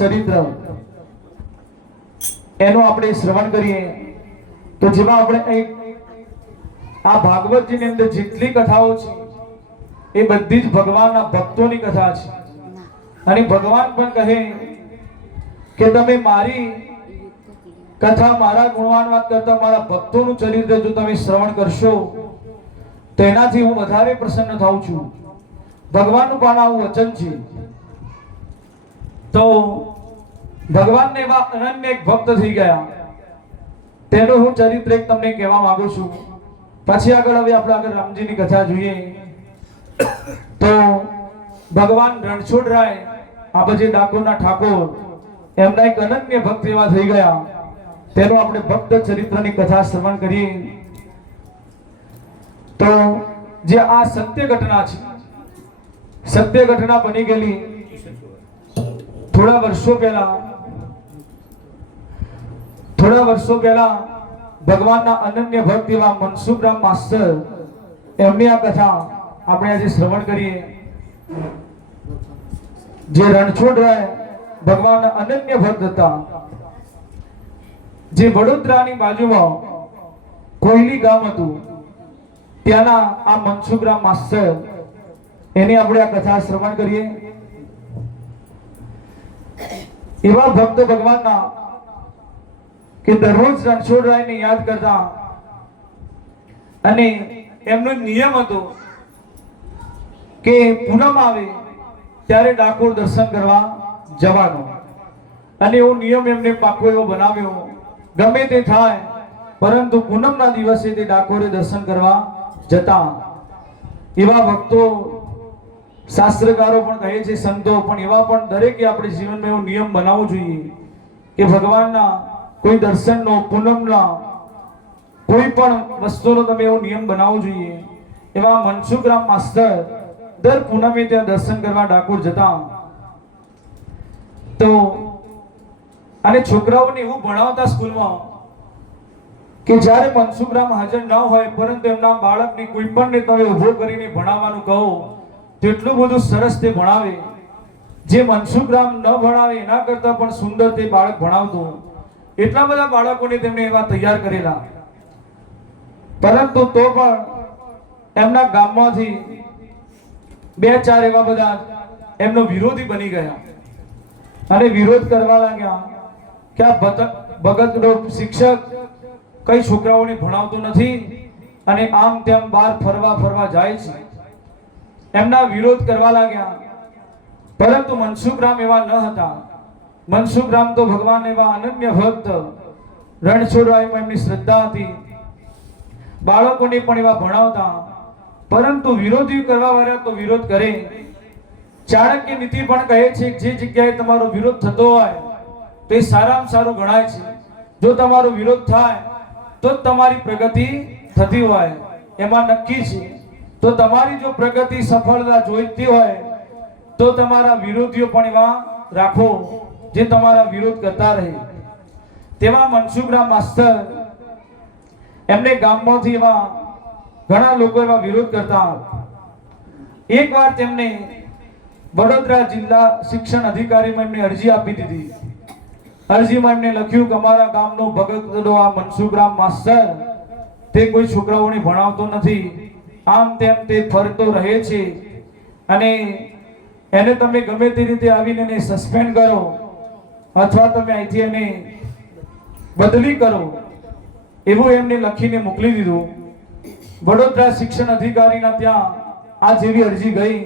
ચરિત્ર એનું આપણે શ્રવણ કરીએ તો જેમાં આપણે આ ભાગવતજીની અંદર જેટલી કથાઓ છે એ બધી જ ભગવાનના ભક્તોની કથા છે અને ભગવાન પણ કહે કે તમે મારી કથા મારા ગુણગાન વાત કરતા મારા ભક્તોનું ચરિત્ર જો તમે શ્રવણ કરશો તો એનાથી હું વધારે પ્રસન્ન થાઉં છું. ભગવાનનું પણ આવું વચન છે. તો ભગવાનને એવા અનન્ય એક ભક્ત થઈ ગયા તેનું હું ચરિત્ર એક તમને કહેવા માંગુ છું. પછી આગળ હવે આપણે આગળ રામજીની કથા જોઈએ તો ભગવાન રણછોડરાય આ પછી ડાકોરના ઠાકોર એમના એક અનન્ય ભક્ત એવા થઈ ગયા તેનું આપણે ભક્ત ચરિત્રની કથા શ્રવણ કરીએ તો જે આ સત્ય ઘટના છે, સત્ય ઘટના બની ગયેલી થોડા વર્ષો પહેલા ભગવાનના અનન્ય ભક્ત એવા મનસુખરામ માસ્ટર એમની આ કથા આપણે આજે શ્રવણ કરીએ. જે રણછોડરાય ભગવાનના અનન્ય ભક્ત હતા, જે વડોદરાની બાજુમાં કોયલી ગામ હતું ત્યાંના આ મનસુખરામ માસ્ટર એની આપણે આ કથા શ્રવણ કરીએ. એવા ભક્ત ભગવાનના કે દરરોજ રણછોડરાયને યાદ કરતા અને એમનો નિયમ હતો કે પૂનમ આવે ત્યારે ડાકોર દર્શન કરવા જવાનો અને એવો નિયમ એમને પાકો એવો બનાવ્યો ગમે તે થાય પરંતુ પૂનમના દિવસે તે ડાકોરે દર્શન કરવા જતા. એવા ભક્તો શાસ્ત્રકારો પણ કહે છે, સંતો પણ એવા પણ દરેકે આપણે જીવનમાં એવો નિયમ બનાવવો જોઈએ કે ભગવાનના કોઈ દર્શનનો પૂનમના કોઈ પણ વસ્તુનો તમે એવો નિયમ બનાવવો જોઈએ. એવા મનસુખરામ માસ્ટર દર પૂનમે ત્યાં દર્શન કરવા ડાકોર જતા. તો અને છોકરાઓને એવું ભણાવતા સ્કૂલમાં કે જ્યારે મનસુખરામ હાજર ન હોય પરંતુ એમના બાળકને કોઈ પણને તમે ઊભો કરીને ભણાવવાનું કહો તો એટલું બધું સરસ તે ભણાવે. જે મનસુખરામ ન ભણાવે એના કરતા પણ સુંદર તે બાળક ભણાવતું. એટલા બધા બાળકોને તેમને એવા તૈયાર કરેલા પરંતુ તો પણ એમના ગામમાંથી બે ચાર એવા બધા એમનો વિરોધી બની ગયા અને વિરોધ કરવા લાગ્યા કે આ ભગતનો શિક્ષક કઈ છોકરાઓને ભણાવતો નથી અને આમ તેમ બહાર ફરવા જાય છે. એમના વિરોધ કરવા લાગ્યા પરંતુ મનસુખરામ એવા ન હતા. મનસુખરામ તો ભગવાન એવા અનન્ય ભક્ત રણછોડરાયમાં એમની શ્રદ્ધા હતી. બાળકોને પણ એવા ભણાવતા પરંતુ વિરોધી કરવા વાળા તો વિરોધ કરે. ચાણક્ય નીતિ પણ કહે છે કે જે જગ્યાએ તમારો વિરોધ થતો હોય તો એ સારામાં સારું ગણાય છે. જો તમારો વિરોધ થાય તો તમારી પ્રગતિ થતી હોય એમાં નક્કી છે. તો તમારી જો પ્રગતિ સફળતા જોઈતી હોય તો તમારા વિરોધીઓ પણ એવા રાખો જે તમારા વિરોધ કરતા રહે. તેવા મનસુખરામ માસ્ટર એમને ગામમાંથી એવા ઘણા લોકો એવા વિરોધ કરતા. એકવાર તેમને વડોદરા જિલ્લા શિક્ષણ અધિકારીમાં એમને અરજી આપી દીધી. અરજીમાં એમને લખ્યું કે અમારા ગામનો ભગતનો આ મનસુખરામ માસ્ટર તે કોઈ છોકરાઓને ભણાવતો નથી, આમ તેમ તે ફરતો રહે છે અને એને તમે ગમે તે રીતે આવીને એને સસ્પેન્ડ કરો અથવા તમે અહીંથી એને બદલી કરો એવું એમને લખીને મોકલી દીધું. વડોદરા શિક્ષણ અધિકારીના ત્યાં આ જેવી અરજી ગઈ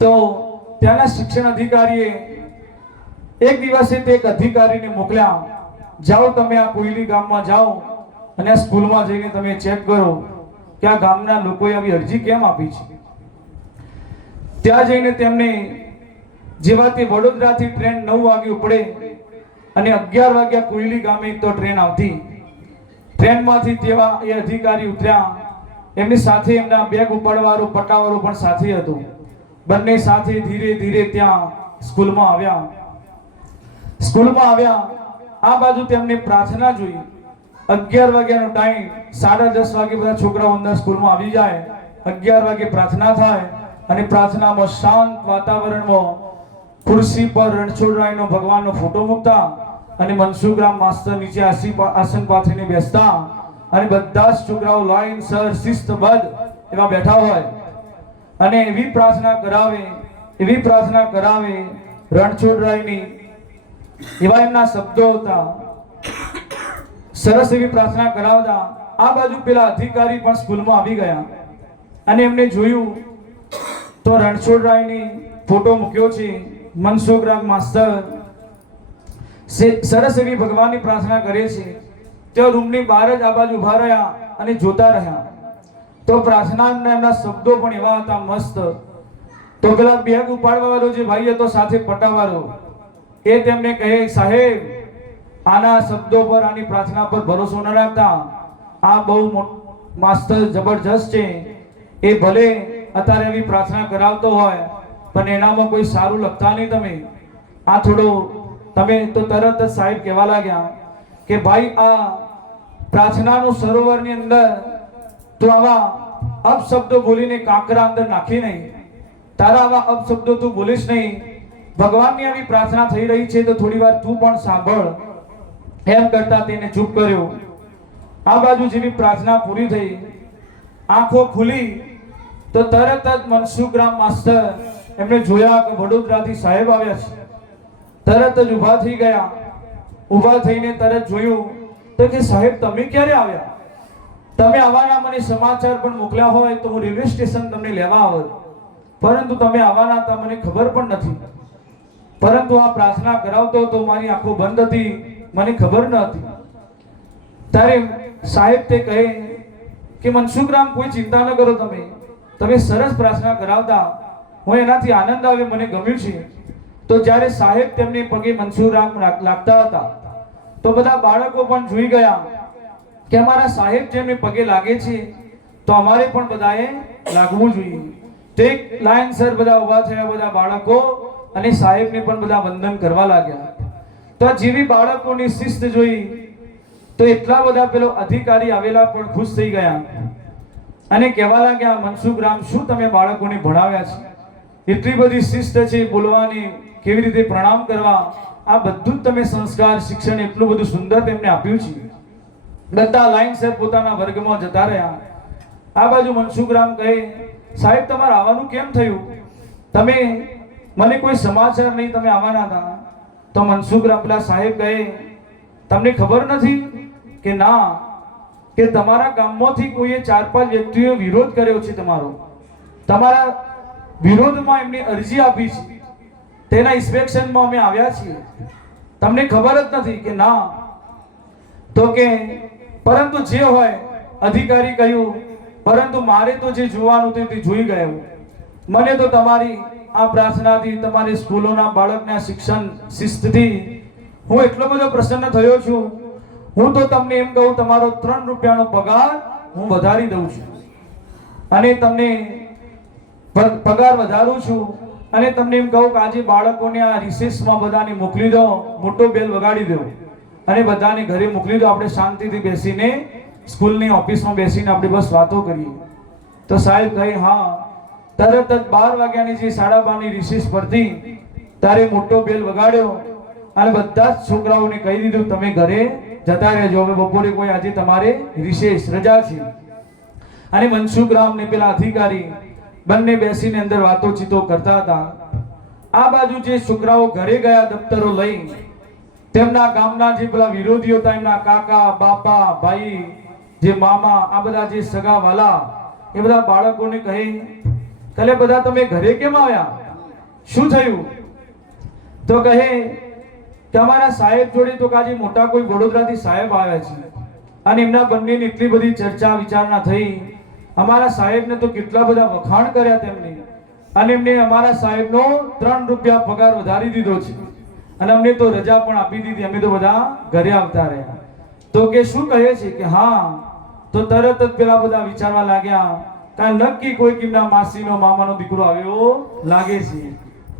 તો ત્યાંના શિક્ષણ અધિકારીએ એક દિવસે તે એક અધિકારીને મોકલ્યા, જાઓ તમે આ કોયલી ગામમાં જાઓ અને આ સ્કૂલમાં જઈને તમે ચેક કરો કે આ ગામના લોકોએ આવી અરજી કેમ આપી છે. ત્યાં જઈને તેમને જેવા તે વડોદરાથી ટ્રેન 9 વાગે ઉપડે અને 11 વાગ્યા કોયલી ગામે તો ટ્રેન આવતી. ટ્રેનમાંથી તેવા એ અધિકારી ઉતર્યા. એમની સાથે એમના બેગ ઉપાડવાળો પટાવાળો પણ સાથે હતો. બંને સાથે ધીરે ધીરે ત્યાં સ્કૂલમાં આવ્યા. આ બાજુ તેમને પ્રાર્થના જોઈ. 11 વાગ્યાનો ટાઈમ, 10:30 વાગે બધા છોકરાઓ અંદર સ્કૂલમાં આવી જાય. 11 વાગે પ્રાર્થના થાય અને પ્રાર્થનામાં શાંત વાતાવરણમાં ખુરશી પર રણછોડરાયનો ભગવાનનો ફોટો મૂકતા અને મનસુખરામ માસ્ટર નીચે આસન પાથરીને બેસતા અને બધા જ છોકરાઓ લાઈન સર શિસ્તબદ્ધ એવા બેઠા હોય અને એવી પ્રાર્થના કરાવે રણછોડરાયની એવા એમના શબ્દો હતા, સરસ એવી પ્રાર્થના કરાવતા. આ બાજુ પેલા અધિકારી પણ સ્કૂલમાં આવી ગયા અને એમને જોયું તો રણછોડરાયની ફોટો મૂક્યો છે. મનસુખરામ માસ્ટર સરસ એવી ભગવાનની પ્રાર્થના કરે છે. તેઓ રૂમની બહાર જ આ બાજુ ઉભા રહ્યા અને જોતા રહ્યા. તો પ્રાર્થનાના એમના શબ્દો પણ એવા હતા મસ્ત. તો પેલા બેગ ઉપાડવા વાળો જે ભાઈ હતો સાથે પટાવાળો, એ તેમને કહે, સાહેબ આના શબ્દો પર આની પ્રાર્થના પર ભરોસો ન રાખતા. આ બહુ માસ્ટર જબરજસ્ત છે. એ ભલે અત્યારે એવી પ્રાર્થના કરાવતો હોય પણ એનામાં કોઈ સારું લખતા નહીં. તમે તો તરત જ સાહેબ કહેવા લાગ્યા કે ભાઈ આ પ્રાર્થનાનું સરોવરની અંદર તું આવા અપશબ્દો બોલીને કાંકરા અંદર નાખી નહીં. તારા આવા અપશબ્દો તું બોલીશ નહીં. ભગવાનની આવી પ્રાર્થના થઈ રહી છે તો થોડી વાર તું પણ સાંભળ. એમ કરતા તેને ચૂપ કર્યો. આ બાજુ જેવી પ્રાર્થના પૂરી થઈ, આંખો ખુલી તો તરત જ મનસુખરામ માસ્ટર એમને જોયા કે વડોદરાથી સાહેબ આવ્યા છે. તરત જ ઊભા થઈ ગયા. ઊભા થઈને તરત જોયું તો કે સાહેબ તમે ક્યારે આવ્યા? તમે આવવાના મને સમાચાર પણ મોકલ્યા હોય તો હું રેલવે સ્ટેશન તમને લેવા આવત, પરંતુ તમે આવવાના હતા મને ખબર પણ નથી. પરંતુ આ પ્રાર્થના કરાવતો તો મારી આંખો બંધ હતી, મને ખબર ન હતી. ત્યારે સાહેબ તે કહે કે મનસુખરામ કોઈ ચિંતા ન કરો, તમે સરસ પ્રાર્થના કરાવતા, હું એનાથી આનંદ આવે, મને ગમ્યું છે. તો જ્યારે સાહેબ તેમને પગે મનસુખરામ લાગતા હતા તો બધા બાળકો પણ જોઈ ગયા કે અમારા સાહેબ જેમને પગે લાગે છે તો અમારે પણ બધાએ લાગવું જોઈએ. તે લાઈનસર બધા ઊભા થયા બધા બાળકો અને સાહેબને પણ બધા વંદન કરવા લાગ્યા. તો જેવી બાળકોની શિસ્ત જોઈ તો એટલા બધા પેલો અધિકારી આવેલા પણ ખુશ થઈ ગયા અને કહેવા લાગ્યા, મનસુખરામ શું તમે બાળકોને ભણાવ્યા છે? એટલી બધી શિસ્ત છે બોલવાની, કેવી રીતે પ્રણામ કરવા, આ બધું જ તમે સંસ્કાર શિક્ષણ એટલું બધું સુંદર તેમને આપ્યું છે. બધા લાઈનસર પોતાના વર્ગમાં જતા રહ્યા. આ બાજુ મનસુખરામ કહે, સાહેબ તમારે આવવાનું કેમ થયું? તમે મને કોઈ સમાચાર નહીં, તમે આવવાના હતા. તો મનસુખરામ પેલા સાહેબ કહે, તમને ખબર નથી કે ના, કે તમારા ગામમાંથી કોઈએ 4-5 વ્યક્તિઓએ વિરોધ કર્યો છે તમારા વિરોધમાં એમની અરજી આપી છે, તેના ઇન્સ્પેક્શનમાં અમે આવ્યા છીએ. તમને ખબર જ નથી કે ના? તો કે પરંતુ જે હોય, અધિકારી કહ્યું, પરંતુ મારે તો જે જોવાનું હતું તે જોઈ ગયો. મને તો તમારી આ પ્રાર્થનાથી, તમારી સ્કૂલોના બાળકના શિક્ષણ શિસ્તથી હું એટલો બધો પ્રસન્ન થયો છું. હું તો તમને એમ કહું, તમારો 3 રૂપિયાનો પગાર હું વધારી દઉં છું અને તમને પગાર વધારું છું. અને તમને એમ કહું કે આજે બાળકોને આ રિસેસમાં બધાને મોકલી દો, મોટો બેલ વગાડી દો અને બધાને ઘરે મોકલી દો. આપણે શાંતિથી બેસીને સ્કૂલની ઓફિસમાં બેસીને આપણે બસ વાતો કરીએ. તો સાહેબ કહે, હા. તરત જ 12 વાગ્યાની જે 12:30 રિસેસ પડતી ત્યારે મોટો બેલ વગાડ્યો અને બધા જ છોકરાઓને કહી દીધું, તમે ઘરે જતા રહેજો, હવે બપોરે કોઈ આજે તમારે રિસેસ રજા છે. અને મનસુખરામ ને પેલા અધિકારી બંને બેસીને અંદર વાતોચીતો કરતા હતા. આ બાજુ જે છોકરાઓ ઘરે ગયા દફતરો લઈ, તેમના ગામના જે પેલા વિરોધીઓ હતા, એમના કાકા, બાપા, ભાઈ, જે મામા, આ બધા જે સગા વાલા, એ બધા બાળકોને કહે, કલે બધા તમે ઘરે કેમ આવ્યા? શું થયું? તો કહે કે અમારા સાહેબ જોડે તો કાજે મોટા કોઈ વડોદરાથી સાહેબ આવ્યા છે અને એમના બંનેની એટલી બધી ચર્ચા વિચારણા થઈ. અમારા સાહેબને તો કેટલા બધા વખાણ કર્યા તેમને, અને એમને અમારા સાહેબનો 3 રૂપિયા પગાર વધારી દીધો છે અને અમને તો રજા પણ આપી દીધી. અમે તો બધા ઘરે આવતા રહ્યા. તો કે શું કહે છે કે હા. તો તરત જ પેલા બધા વિચારવા લાગ્યા, કારણ નક્કી કોઈ કિમના માસીનો મામાનો દીકરો આવ્યો લાગે છે,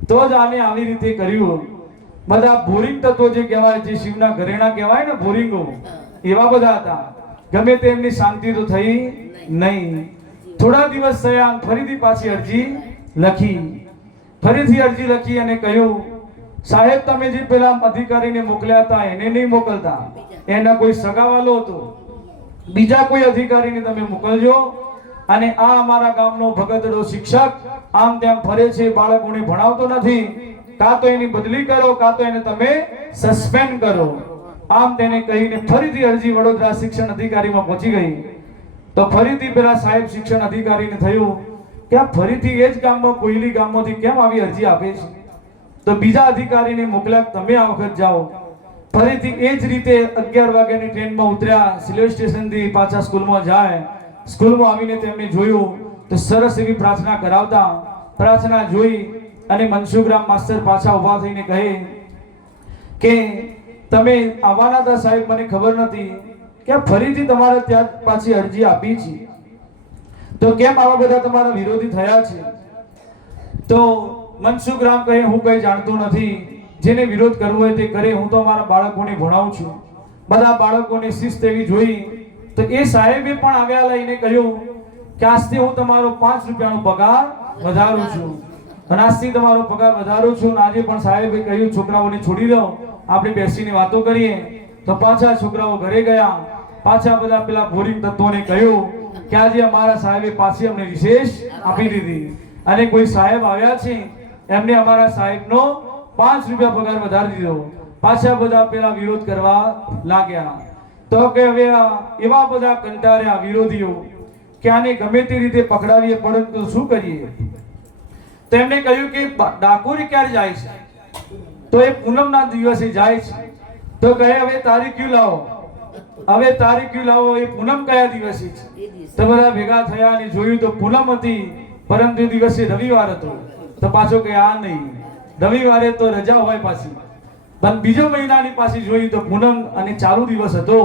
તો જ આને આવી રીતે કર્યું. બધા બોરિંગ તત્વો જે કહેવાય, જે શિવના ઘરેણા કહેવાય ને, બોરિંગો, એવા બધા હતા. ગમે તે એમની શાંતિ તો થઈ નહીં. થોડા દિવસ થયા, ફરીથી પાછી અરજી લખી અને કહ્યું સાહેબ તમે જે પેલા અધિકારીને મોકલ્યા હતા એને નહીં મોકલતા, એના કોઈ સગાવાલો હતો, બીજા કોઈ અધિકારીને તમે મોકલજો. અને આ અમારા ગામનો ભગતડો શિક્ષક આમ તેમ ફરે છે, બાળકોને ભણાવતો નથી, કાં તો એની બદલી કરો કાં તો એને તમે સસ્પેન્ડ કરો. આમ તેને કહીને ફરીથી અરજી વડોદરા શિક્ષણ અધિકારીમાં પહોંચી ગઈ. તો ફરીથી પેલા સાહેબ શિક્ષણ અધિકારીને થયું કે આ ફરીથી એ જ ગામમાં કોઈલી ગામમાંથી કેમ આવી અરજી આપે છે. તો બીજા અધિકારીને મોકલ્યા, તમે આ વખત જાઓ. ફરીથી એ જ રીતે 11 વાગ્યાની ટ્રેનમાં ઉતર્યા, સિલ્વર સ્ટેશનથી પાછા સ્કૂલમાં જાય. સ્કૂલમાં આવીને તેમને જોયું તો સરસ એવી પ્રાર્થના કરાવતા. પ્રાર્થના જોઈ અને મનસુખરામ માસ્ટર પાછા ઊભા થઈને કહે કે તમે આવવાના હતા સાહેબ, મને ખબર નથી કે ફરીથી તમારે ત્યાં પાછી અરજી આપી છે, તો કેમ આવા બધા તમારા વિરોધી થયા છે? તો મનસુખરામ કહે હું કઈ જાણતો નથી, જેને વિરોધ કરવો હોય તે કરે, હું તો અમારા બાળકોને ભણાવું છું. બધા બાળકોને શિસ્ત એવી જોઈ તો એ સાહેબે પણ આવ્યા લઈને કહ્યું કે આજથી હું તમારો 5 રૂપિયાનો પગાર વધારું છું, અને આજથી તમારો પગાર વધારું છું. આજે પણ સાહેબે કહ્યું છોકરાઓને છોડી દો, આપણે બેસીને વાતો કરીએ. તો પાછા છોકરાઓ ઘરે ગયા. પાછા બધા પેલા બોરિંગ તત્વોને કહ્યું કે આજે અમારા સાહેબે પાછી અમને વિશેષ આપી દીધી, અને કોઈ સાહેબ આવ્યા છે એમને અમારા સાહેબનો 5 રૂપિયા પગાર વધારી દીધો. પાછા બધા પેલા વિરોધ કરવા લાગ્યા. તો કે હવે એવા બધા કંટાળ્યા વિરોધીઓ કે આને ગમે તે રીતે પકડાવીએ, પરંતુ શું કરીએ? તો એમણે કહ્યું કે ડાકોર ક્યારે જાય છે? તો એ પૂનમના દિવસે જાય છે. તો કહે હવે તારીખ ક્યુ લાવો, હવે તારીખ ક્યુ લાવો, એ પૂનમ કયા દિવસે છે? તો બધા ભેગા થયા અને જોયું તો પૂનમ હતી, પરંતુ એ દિવસે રવિવાર હતો. તો પાછો કે આ નહીં, રવિવારે તો રજા હોય પાછી. પણ બીજો મહિનાની પાછી જોઈ તો પૂનમ અને ચાલુ દિવસ હતો.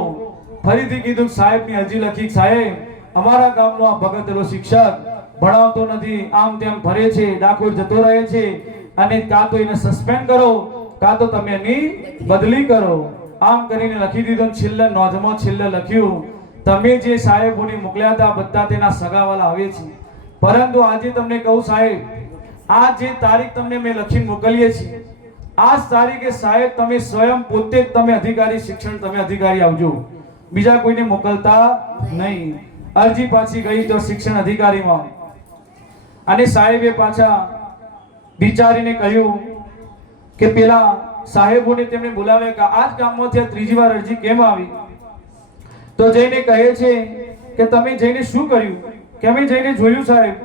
ફરીથી કીધું સાહેબની અરજી લખી, સાહેબ અમારા ગામનો આ ભગતડો શિક્ષક ભણાવતો નથી, આમ તેમ ફરે છે, ડાકોર જતો રહે છે, અને કાં તો એને સસ્પેન્ડ કરો કાં તો તમે એની બદલી કરો. આમ કરીને લખી દીધું. છેલ્લે નોંધમાં છેલ્લે લખ્યું તમે જે સાહેબોને મોકલ્યા હતા બધા તેના સગાવાલા આવે છે, પરંતુ આજે તમને કહું સાહેબ, આ જે તારીખ તમને મેં લખીને મોકલીએ છીએ, આ જ તારીખે સાહેબ તમે સ્વયં પોતે જ તમે અધિકારી શિક્ષણ તમે અધિકારી આવજો, બીજા કોઈને મોકલતા નહીં. અરજી પાછી ગઈ તો શિક્ષણ અધિકારીમાં, અને સાહેબે પાછા વિચારીને કહ્યું કે પેલા સાહેબોને તેમણે બોલાવ્યા કે આ જ ગામમાંથી ત્રીજી વાર અરજી કેમ આવી? તો જઈને કહે છે કે તમે જઈને શું કર્યું? કે અમે જઈને જોયું સાહેબ,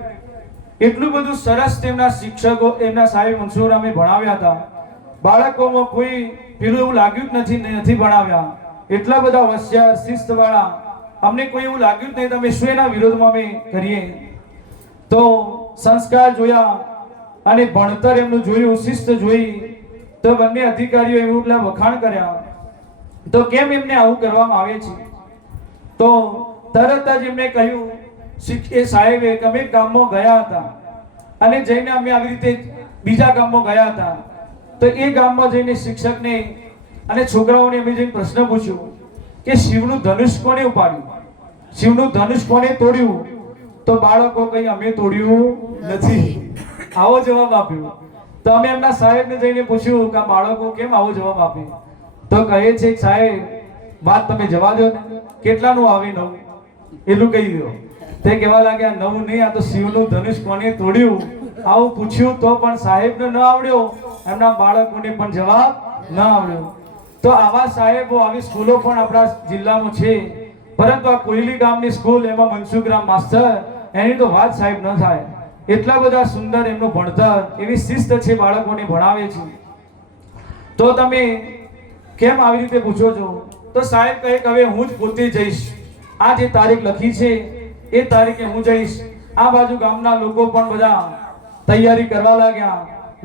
એટલું બધું સરસ તેમના શિક્ષકો એમના સાહેબ મનસુખરામે ભણાવ્યા હતા, બાળકોમાં કોઈ પેલું એવું લાગ્યું જ નથી ભણાવ્યા, એટલા બધા હોશિયાર શિસ્તવાળા, અમને કોઈ એવું લાગ્યું જ નહીં તમે શું એના વિરોધમાં અમે કરીએ. તો સંસ્કાર જોયા અને ભણતર એમનું જોયું, શિસ્ત જોઈ, તો બંને અધિકારીઓ એવું એટલા વખાણ કર્યા. તો કેમ એમને આવું કરવામાં આવે છે? તો તરત જ એમને કહ્યું એ સાહેબે કે અમે ગામમાં ગયા હતા, અને જઈને અમે આવી રીતે બીજા ગામમાં ગયા હતા. તો એ ગામમાં જઈને શિક્ષકને અને છોકરાઓને અમે જઈને પ્રશ્ન પૂછ્યો કે શિવનું ધનુષ કોને ઉપાડ્યું, શિવનું ધનુષ કોને તોડ્યું? તો બાળકો કઈ અમે તોડ્યું નથી, આવો જવાબ આપ્યો. તો અમે એમના સાહેબને જઈને પૂછ્યું કે આ બાળકો કેમ આવો જવાબ આપે? તો કહે છે સાહેબ વાત તમે જવા દો ને, કેટલાનું આવે નવું એટલું કહી દો. તે કહેવા લાગ્યા નવું નહીં, આ તો શિવનું ધનુષ કોને તોડ્યું. આવું પૂછ્યું તો પણ સાહેબને ન આવડ્યો, એમના બાળકોને પણ જવાબ ન આવડ્યો. તો આવા સાહેબો આવી સ્કૂલો પણ આપણા જિલ્લામાં છે, પરંતુ આ કોયલી ગામની સ્કૂલ એમાં મનસુખરામ માસ્ટર એની તો વાત સાહેબ ન થાય. એટલા બધા સુંદર એમનું ભણતર, એવી શિસ્ત છે, બાળકોને ભણાવે છે. તો તમે કેમ આવી રીતે પૂછો છો? તો સાહેબ કહે કે હવે હું જ પોતે જઈશ, આ જે તારીખ લખી છે એ તારીખે હું જઈશ. આ બાજુ ગામના લોકો પણ બધા તૈયારી કરવા લાગ્યા,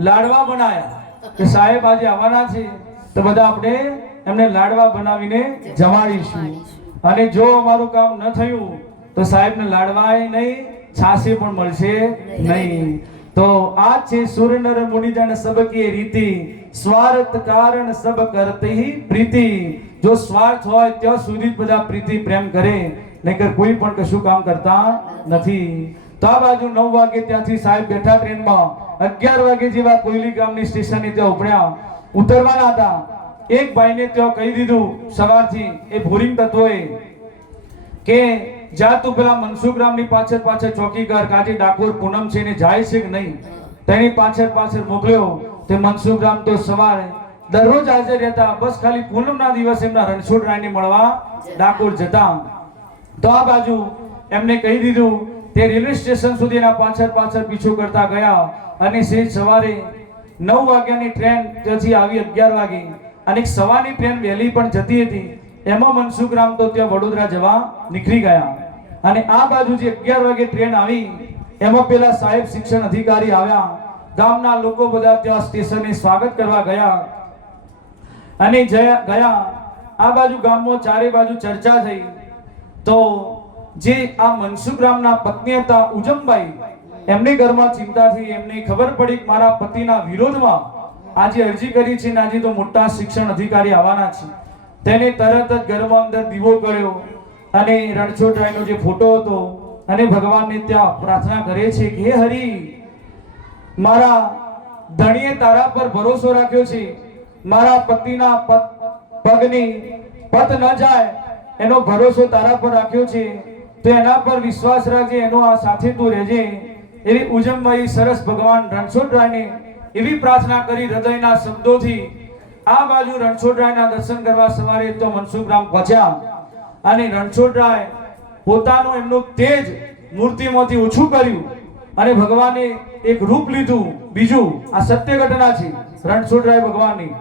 લાડવા બનાયા કે સાહેબ આજે આવવાના છે, તો બધા આપણે એમને લાડવા બનાવીને જમાડીશું, અને જો અમારું કામ ન થયું તો સાહેબને લાડવાય નહીં, છાશે પણ મળશે નહીં. તો આ છે સુર નર મુનિ જન સબ કી રીતિ, સ્વાર્થ કારણ સબ કરતે હી પ્રીતિ. જો સ્વાર્થ હોય ત્યાં સુધી જ બધા પ્રીતિ પ્રેમ કરે, નહીંતર કોઈ પણ કશું કામ કરતા નથી. તો આ બાજુ 9 વાગે ત્યાંથી સાહેબ બેઠા ટ્રેનમાં, 11 વાગે જેવા કોયલી ગામની સ્ટેશને ત્યાં ઉપડ્યા. ઉતરવાના હતા. એક ભાઈને ત્યાં કહી દીધું સવારથી એ ભોરિંગ તત્વોએ કે જા તું પેલા મનસુખરામની પાછળ પાછળ ચોકી કર, કાજી ડાકોર પૂનમ છે ને જાય છે કે નહીં. તેની પાછળ પાછળ મોકલ્યો. તે મનસુખરામ તો સવારે દરરોજ હાજર રહેતા, બસ ખાલી પૂનમના દિવસે એમના રણછોડરાયને મળવા ડાકોર જતા. તો આ બાજુ એમને કહી દીધું. તે રેલવે સ્ટેશન સુધી એના પાછળ પાછળ પીછો કરતા ગયા અને સેજ સવારે 9 વાગ્યાની ટ્રેન ત્યાંથી આવી 11 વાગે અને એક સવારની ટ્રેન વહેલી પણ જતી હતી. એમાં મનસુખરામ તો ત્યાં વડોદરા જવા નીકળી ગયા. અને આ બાજુ જે 11 વાગે ટ્રેન આવી એમાં પેલા સાહેબ શિક્ષણ અધિકારી આવ્યા. ગામના લોકો બધા ત્યાં સ્ટેશને સ્વાગત કરવા ગયા અને ગયા. આ બાજુ ગામમાં ચારે બાજુ ચર્ચા થઈ. તો જે આ મનસુખરામના પત્ની હતા ઉજમબાઈ, એમની ઘરમાં ચિંતા થઈ. એમને ખબર પડી કે મારા પતિના વિરોધમાં આજે અરજી કરી છે ને આજે તો મોટા શિક્ષણ અધિકારી આવવાના છે. તેને તરત જ ઘરમાં અંદર દીવો કર્યો અને રણછોડરાયનો જે ફોટો હતો અને ભગવાનને ત્યાં પ્રાર્થના કરે છે કે હે હરિ, મારા ધણીએ તારા પર ભરોસો રાખ્યો છે, મારા પતિના પગની પત ન જાય એનો ભરોસો તારા પર રાખ્યો છે, તો એના પર વિશ્વાસ રાખજે, એનો આ સાથે તું રહેજે. એવી ઉજમબાઈ સરસ ભગવાન રણછોડરાયને એવી પ્રાર્થના કરી હૃદયના શબ્દોથી. આ બાજુ રણછોડરાયના દર્શન કરવા સવારે તો મનસુખરામ પહોંચ્યા અને રણછોડરાય પોતાનું એમનું તેજ મૂર્તિમાંથી ઓછું કર્યું અને ભગવાને એક રૂપ લીધું બીજું. આ સત્ય ઘટના છે રણછોડરાય ભગવાનની.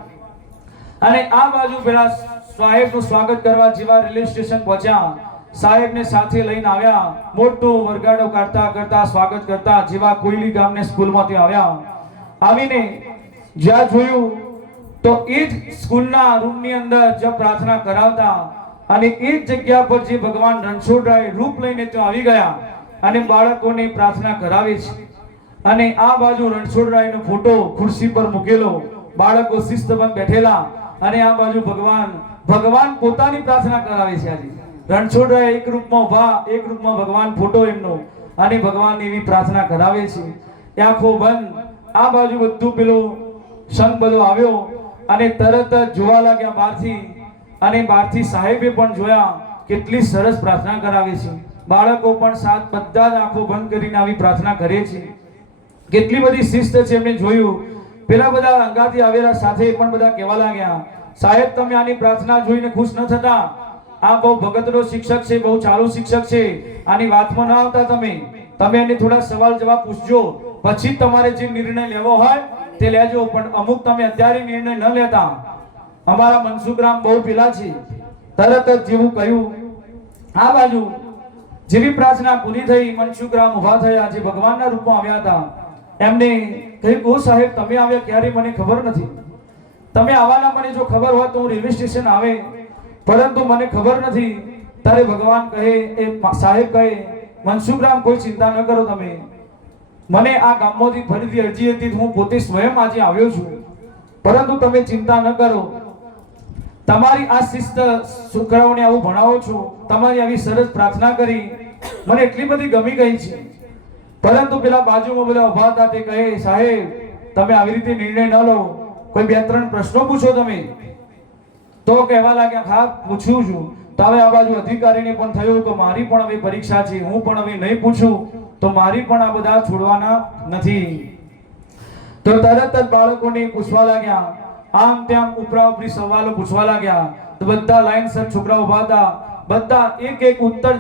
અને આ બાજુ પેલા સાહેબનું સ્વાગત કરવા જેવા રેલવે સ્ટેશન પહોંચ્યા, સાહેબને સાથે લઈને આવ્યા. મોટો વરગાડો કાઢતા કરતા સ્વાગત કરતા જેવા કોઈલી ગામને સ્કૂલમાંથી આવ્યા. આવીને જ્યાં જોયું તો એ જ સ્કૂલના રૂમની અંદર જે પ્રાર્થના કરાવતા અને એ જ જગ્યા પર જે ભગવાન રણછોડરાય રૂપ લઈને ત્યાં આવી ગયા અને બાળકોને પ્રાર્થના કરાવે છે. અને આ બાજુ રણછોડરાયનો ફોટો ખુરશી પર મૂકેલો, બાળકો શિસ્તબદ્ધ બેઠેલા અને આ બાજુ ભગવાન પોતાની પ્રાર્થના કરાવે છે. આજે રણછોડરાય એક રૂપમાં ઊભા, એક રૂપમાં ભગવાન ફોટો એમનો અને ભગવાન એવી પ્રાર્થના કરાવે છે. આંખો બંધ. આ બાજુ બધું પેલો સંઘ બધો આવ્યો અને તરત જ જોવા લાગ્યા બહારથી. અને બહારથી સાહેબે પણ જોયા કેટલી સરસ પ્રાર્થના કરાવે છે. બાળકો પણ સાથ બધા જ આંખો બંધ કરીને આવી પ્રાર્થના કરે છે. કેટલી બધી શિસ્ત છે એમને જોયું. પેલા બધા અંગાથી આવેલા સાથે પણ બધા કહેવા લાગ્યા, સાહેબ તમે આની પ્રાર્થના જોઈને ખુશ ન થતા, આ બહુ ભગતનો શિક્ષક છે, બહુ ચાલુ શિક્ષક છે, આની વાતમાં ન આવતા. તમે એને થોડા સવાલ જવાબ પૂછજો, પછી તમારે જે નિર્ણય લેવો હોય તે લેજો, પણ અમુક તમે અત્યારે નિર્ણય ન લેતા. અમારા મનસુખરામ બહુ પેલા છે. તરત જ જેવું કહ્યું આ બાજુ જેવી પ્રાર્થના પૂરી થઈ મનસુખરામ ઊભા થયા, જે ભગવાનના રૂપમાં આવ્યા હતા. એમને કહ્યું ઓ સાહેબ તમે આવ્યા ક્યારે મને ખબર નથી, તમે આવવાના મને જો ખબર હોય તો હું રેલવે સ્ટેશન આવે, પરંતુ મને ખબર નથી. ત્યારે ભગવાન કહે, એ સાહેબ કહે, મનસુખરામ કોઈ ચિંતા ન કરો, તમે મને આ ગામમાંથી ફરીથી અરજી હતી, હું પોતે સ્વયં આજે આવ્યો છું, પરંતુ તમે ચિંતા ન કરો. તમારી આ શિસ્ત છોકરાઓને આવું ભણાવો છો, તમારી આવી સરસ પ્રાર્થના કરી મને એટલી બધી ગમી ગઈ છે. પરંતુ પેલા બાજુમાં બધા ઉભા હતા તે કહે, સાહેબ તમે આવી રીતે નિર્ણય ન લો, કોઈ 2-3 પ્રશ્નો પૂછો. તમે તો કહેવા લાગ્યા હા પૂછું છું. તો હવે આ બાજુ અધિકારીને પણ થયું કે મારી પણ હવે પરીક્ષા છે, હું પણ હવે નહીં પૂછું તો મારી પણ આ બધા છોડવાના નથી. તો તરત જ બાળકોને પૂછવા લાગ્યા, આમ તેમ ઉપરા ઉપરી સવાલો પૂછવા લાગ્યા. તો બધા લાઈનસર છોકરાઓ ઉભા હતા, બધા એક ઉત્તર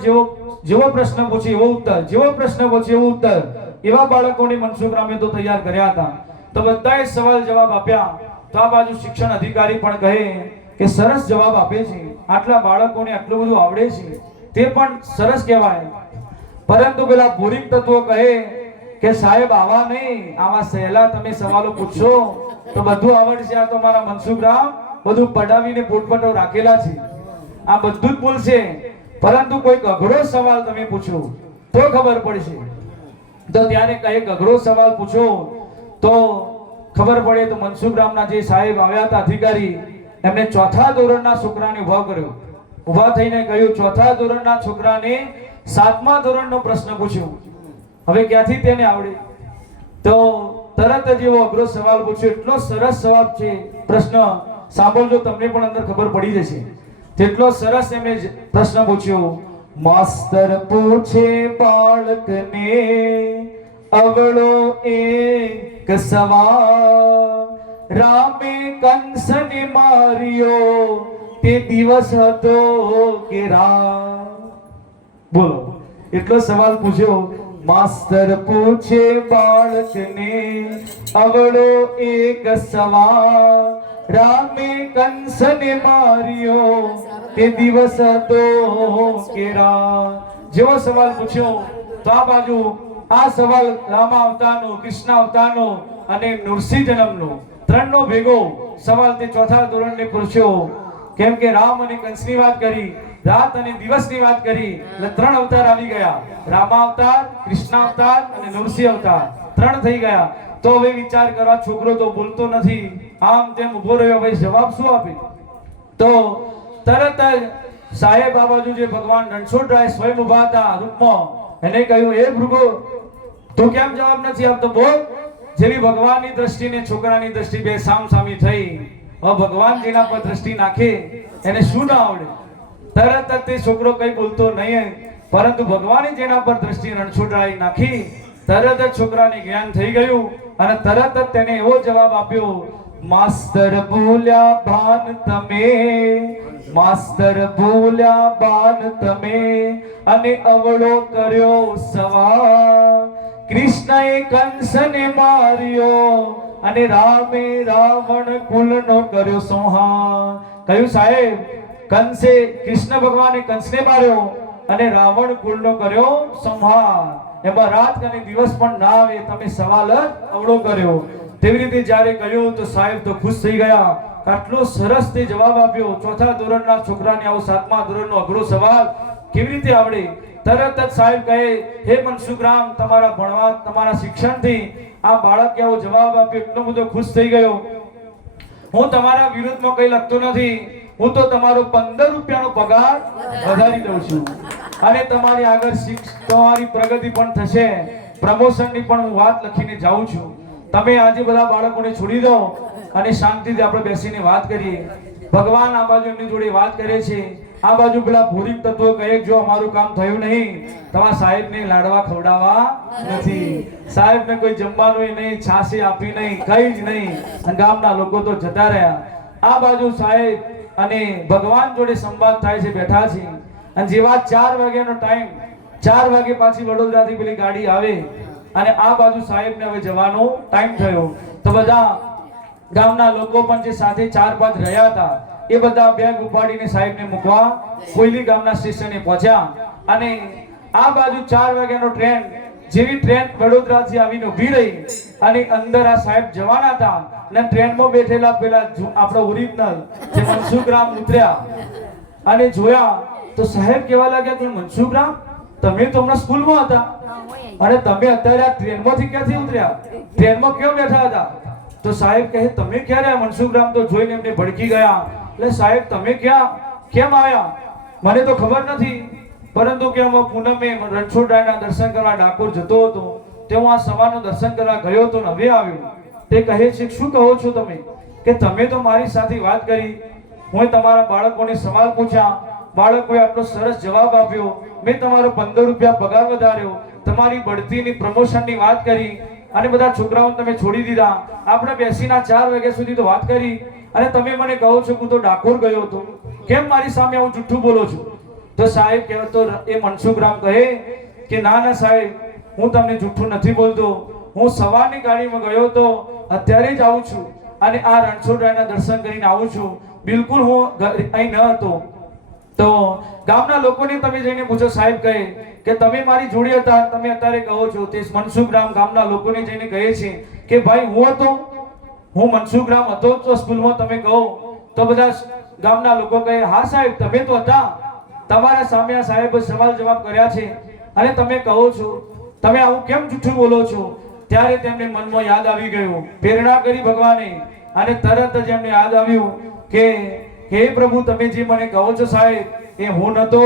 જેવો પ્રશ્ન પૂછે એવો ઉત્તર, જેવો પ્રશ્ન પૂછે એવો ઉત્તર, એવા બાળકોને મનસુખરામે તો તૈયાર કર્યા હતા. તો બધાએ સવાલ જવાબ આપ્યા. તો આ બાજુ શિક્ષણ અધિકારી પણ કહે કે સરસ જવાબ આપે છે, આટલા બાળકોને આટલું બધું આવડે છે, તે પણ સરસ કહેવાય. પરંતુ પેલા બોરિંગ તત્વો કહે કે સાહેબ આવા નહીં, આવા સહેલા તમે સવાલો પૂછશો તો બધું આવડશે. આ તો મારા મનસુખરામ બધું પડાવીને પોટપટો રાખેલા છે, આ બધું જ બોલશે, પરંતુ કોઈક અઘરો સવાલ તમે પૂછો તો ખબર પડશે. તો ત્યારે કહે અઘરો સવાલ પૂછો તો ખબર પડે. તો મનસુખરામના જે સાહેબ આવ્યા હતા અધિકારી, એમને 4થા ધોરણના છોકરાને ઉભા કર્યો. ઉભા થઈને કહ્યું 4થા ધોરણના છોકરાને 7મા ધોરણનો પ્રશ્ન પૂછ્યો. હવે ક્યાંથી તેને આવડે? તો તરત જ એવો અઘરો સવાલ પૂછ્યો, એટલો સરસ જવાબ છે, પ્રશ્ન સાંભળજો, તમને પણ અંદર ખબર પડી જશે. તેટલો સરસ એમણે પ્રશ્ન પૂછ્યો. માસ્તર પૂછે બાળકને અવળો એક સવાલ, રામે કંસને માર્યો તે દિવસ હતો કે રાત. બોલો, એટલો સવાલ પૂછ્યો. માસ્તર પૂછે બાળકને અવળો એક સવાલ, રામે કંસને માર્યો તે દિવસ હતો કે રાત. જેવો સવાલ પૂછ્યો તો આ બાજુ આ સવાલ રામ અવતારનો, કૃષ્ણ અવતારનો અને નૃસિંહ જન્મનો ત્રણનો ભેગો સવાલ તે ચોથા ધોરણને પૂછ્યો. કેમ કે રામ અને કંસની વાત કરી, રાત અને દિવસની વાત કરી, એટલે ત્રણ અવતાર આવી ગયા. રામ અવતાર, કૃષ્ણ અવતાર અને નૃસિંહ અવતાર ત્રણ થઈ ગયા. તો હવે વિચાર કરવા, છોકરો તો બોલતો નથી, આમ તેમ ઉભો રહ્યો, ભાઈ જવાબ શું આપે? તો તરત જ સાહેબ આ બાજુ જે ભગવાન રણછોડરાય સ્વયં ઉભા હતા રૂપમાં, એને કહ્યું, એ ભૃગુ, તું કેમ જવાબ નથી આપતો? બોલ. જેવી ભગવાનની દ્રષ્ટિ ને છોકરાની દ્રષ્ટિ બે સામસામી થઈ. હવે ભગવાન જેના પર દ્રષ્ટિ નાખે એને શું ના આવડે? તરત જ તે છોકરો કઈ બોલતો નહીં, પરંતુ ભગવાને જેના પર દ્રષ્ટિ રણછોડરાય નાખી, તરત જ છોકરાને જ્ઞાન થઈ ગયું અને તરત જ તેને એવો જવાબ આપ્યો. માસ્તર બોલ્યા ભાન તમે, માસ્તર બોલ્યા બાન તમે, અને અવળો કર્યો સવાલ, કૃષ્ણએ કંસને માર્યો અને રામે રાવણ કુલનો કર્યો સંહાર. કહ્યું, સાહેબ, કંસે, કૃષ્ણ ભગવાને કંસને માર્યો અને રાવણ કુલનો કર્યો સંહાર. એમાં રાત અને દિવસ પણ ના આવે, તમે સવાલ જ અવળો કર્યો. તેવી રીતે જ્યારે કહ્યું તો સાહેબ તો ખુશ થઈ ગયા. આટલો સરસ તે જવાબ આપ્યો. ચોથા ધોરણના છોકરાને આવો સાતમા ધોરણનો અઘરો સવાલ કેવી રીતે આવડે? તરત જ સાહેબ કહે, હે મનસુખરામ, તમારા ભણવા, તમારા શિક્ષણથી આ બાળકે આવો જવાબ આપ્યો, એટલો બધો ખુશ થઈ ગયો. હું તમારા વિરુદ્ધમાં કઈ લખતો નથી, હું તો તમારો 15 રૂપિયાનો પગાર વધારી દઉં છું અને તમારી આગળ તમારી પ્રગતિ પણ થશે, પ્રમોશનની પણ હું વાત લખીને જાઉં છું. તમે આજે બધા બાળકોને છોડી દો અને શાંતિથી આપણે બેસીને વાત કરીએ. ભગવાન આ બાજુ એમની જોડે વાત કરે છે, આ બાજુ પેલા ભૂરી તત્વો કહે, જો અમારું કામ થયું નહીં, તમારા સાહેબને લાડવા ખવડાવવા નથી, સાહેબને કોઈ જમવાનું નહીં, છાસી આપી નહીં, કઈ જ નહીં. ગામના લોકો તો જતા રહ્યા. આ બાજુ સાહેબ અને ભગવાન જોડે સંવાદ થાય છે, બેઠા છે. અને જેવા 4 વાગ્યાનો ટાઈમ, 4 વાગે પાછી વડોદરાથી પેલી ગાડી આવે અને આ બાજુ સાહેબને હવે જવાનો ટાઈમ થયો. તો બધા ગામના લોકો પણ જે સાથે 4-5 રહ્યા હતા એ બધા બેગ ઉપાડીને સાહેબને મૂકવા કોયલી ગામના સ્ટેશને પહોંચ્યા. અને આ બાજુ 4 વાગ્યાનો ટ્રેન, જેવી ટ્રેન વડોદરાથી આવીને ઊભી રહી અને અંદર આ સાહેબ જવાના હતા અને ટ્રેનમાં બેઠેલા પેલા આપણો ઓરિજિનલ જે મનસુખરામ ઉતર્યા અને જોયા તો સાહેબ કહેવા લાગ્યા કે મનસુખરામ, તમે તો હમણાં સ્કૂલમાં હતા અને તમે અત્યારે આ ટ્રેનમાંથી ક્યાંથી ઉતર્યા? ટ્રેનમાં કેમ બેઠા હતા? તો સાહેબ કહે, તમે ક્યારે? મનસુખરામ તો જોઈને એમને ભડકી ગયા. એટલે સાહેબ, તમે કેમ આવ્યા? મને તો ખબર નથી, પરંતુ કે હું પૂનમે રણછોડરાયના દર્શન કરવા ડાકોર જતો હતો, તે હું આ સવારનું દર્શન કરવા ગયો હતો ને હવે આવ્યો. તે કહે છે, શું કહો છો તમે? કે તમે તો મારી સાથે વાત કરી, હું તમારા બાળકોને સવાલ પૂછ્યા, બાળકોએ આટલો સરસ જવાબ આપ્યો, મેં તમારો 15 રૂપિયા પગાર વધાર્યો, તમારી બઢતીની પ્રમોશનની વાત કરી અને બધા છોકરાઓને તમે છોડી દીધા, આપણે બેસીને 4 વાગ્યા સુધી તો વાત કરી અને તમે મને કહો છો કે હું તો ડાકોર ગયો હતો, કેમ મારી સામે આવું જુઠ્ઠું બોલો છો? તો સાહેબ કહેતો એ મનસુખરામ કહે કે ના ના સાહેબ, હું તમને જુઠ્ઠું નથી બોલતો, હું સવારની ગાડીમાં ગયો હતો, અત્યારે જ આવું છું અને આ રણછોડરાયના દર્શન કરીને આવું છું, બિલકુલ હું અહીં ન હતો. તો ગામના લોકોને તમે જઈને પૂછો. સાહેબ કહે કે તમે મારી જોડે હતા, તમે અત્યારે કહો છો? તે મનસુખરામ ગામના લોકોને જઈને કહે છે કે ભાઈ હું મનસુખરામ હતો તો સ્કૂલમાં તમે કહો. તો બધા ગામના લોકો કહે, હા સાહેબ, તમે તો હતા, તમારા સામે આ સાહેબ સવાલ જવાબ કર્યા છે અને તમે કહો છો, તમે આવું કેમ જૂઠું બોલો છો? ત્યારે તેમને મનમાં યાદ આવી ગયું, પ્રેરણા કરી ભગવાને અને તરત જ એમને યાદ આવ્યું કે હે પ્રભુ, તમે જે મને કહો છો સાહેબ, એ હું નતો,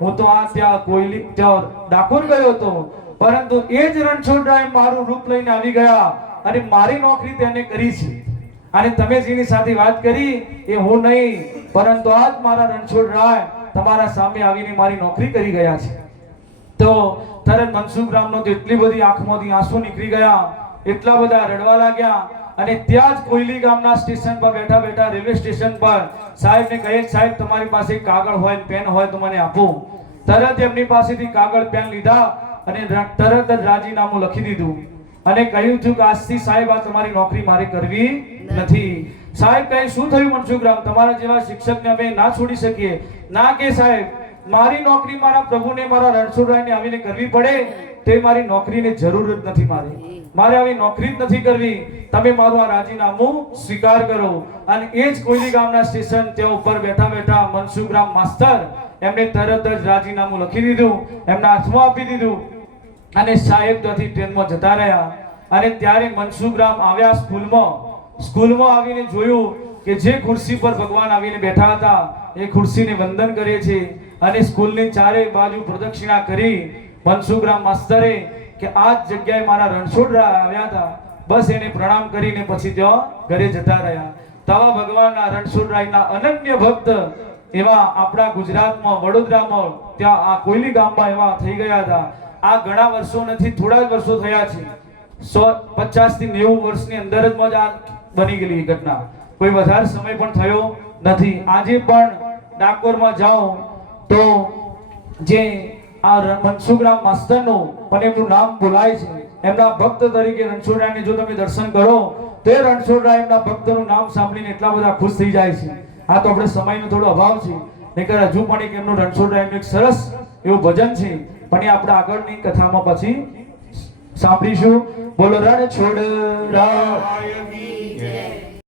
હું તો ત્યાં ડાકોર ગયો હતો, પરંતુ એ જ રણછોડરાય મારું રૂપ લઈને આવી ગયા અને મારી નોકરી તેને કરી છે. અને તમે જેની સાથે વાત કરી એ હું નહીં, પરંતુ આજ મારા રણછોડરાય તમારા સામે આવીને મારી નોકરી કરી ગયા છે. તો તરત મનસુખરામનો તો એટલી બધી આંખમાંથી આંસુ નીકળી ગયા, એટલા બધા રડવા લાગ્યા. અને ત્યાં જ કોયલી ગામના સ્ટેશન પર બેઠા બેઠા રેલવે સ્ટેશન પર સાહેબને કહે, સાહેબ તમારી પાસે કાગળ હોય પેન હોય તો મને આપો. તરત એમની પાસેથી કાગળ પેન લીધા અને તરત જ રાજીનામું લખી દીધું અને કહ્યું છું કે આજથી સાહેબ આ તમારી નોકરી મારે કરવી નથી. સાહેબ કહે, શું થયું મનસુખરામ, તમારા જેવા શિક્ષકને અમે ના છોડી શકીએ. ના કે સાહેબ, મારી નોકરી મારા પ્રભુને મારા રણછોડરાયને આવીને કરવી પડે તે મારી નોકરીની જરૂર જ નથી. મારે આવી નોકરી જ નથી કરવી. તમે મારું આ રાજીનામું સ્વીકાર કરો. અને એ જ કોયલી ગામના સ્ટેશન ત્યાં ઉપર બેઠા બેઠા મનસુખરામ માસ્તર એમને તરત જ રાજીનામું લખી દીધું, એમના હાથમાં આપી દીધું અને સાહેબ ત્યાંથી ટ્રેનમાં જતા રહ્યા. અને ત્યારે મનસુખરામ આવ્યા સ્કૂલમાં આવીને જોયું કે જે ખુરશી પર ભગવાન આવીને બેઠા હતા એ ખુરશીને વંદન કરે છે. અને સ્કૂલની ચારે બાજુ પ્રદક્ષિણા કરી મનસુખરામ માસ્તરે કે આ જ જગ્યાએ મારા રણછોડરાય આવ્યા હતા, બસ એને પ્રણામ કરીને પછી ત્યાં ઘરે જતા રહ્યા. તવા ભગવાનના રણછોડરાયના અનન્ય ભક્ત એવા આપણા ગુજરાતમાં વડોદરામાં ત્યાં આ કોયલી ગામમાં એવા થઈ ગયા હતા. આ ઘણા વર્ષો નથી, થોડા જ વર્ષો થયા છે. 50 થી 90 વર્ષની અંદર જ આ બની ગયેલી ઘટના, કોઈ વધારે સમય પણ થયો નથી. આજે પણ ડાકોરમાં જાઓ તો જે આ મનસુખરામ માસ્તરનું પણ એમનું નામ બોલાય છે. એમના ભક્ત તરીકે રણછોડરાયને જો તમે દર્શન કરો તો એ રણછોડરાય એમના ભક્તનું નામ સાંભળીને એટલા બધા ખુશ થઈ જાય છે. આ તો આપણે સમયનો થોડો અભાવ છે, નહીંતર હજુ પણ એક એમનું રણછોડરાયનું એક સરસ એવું ભજન છે, પણ એ આપણે આગળની કથામાં પછી સાંભળીશું. બોલો રણછોડરાય.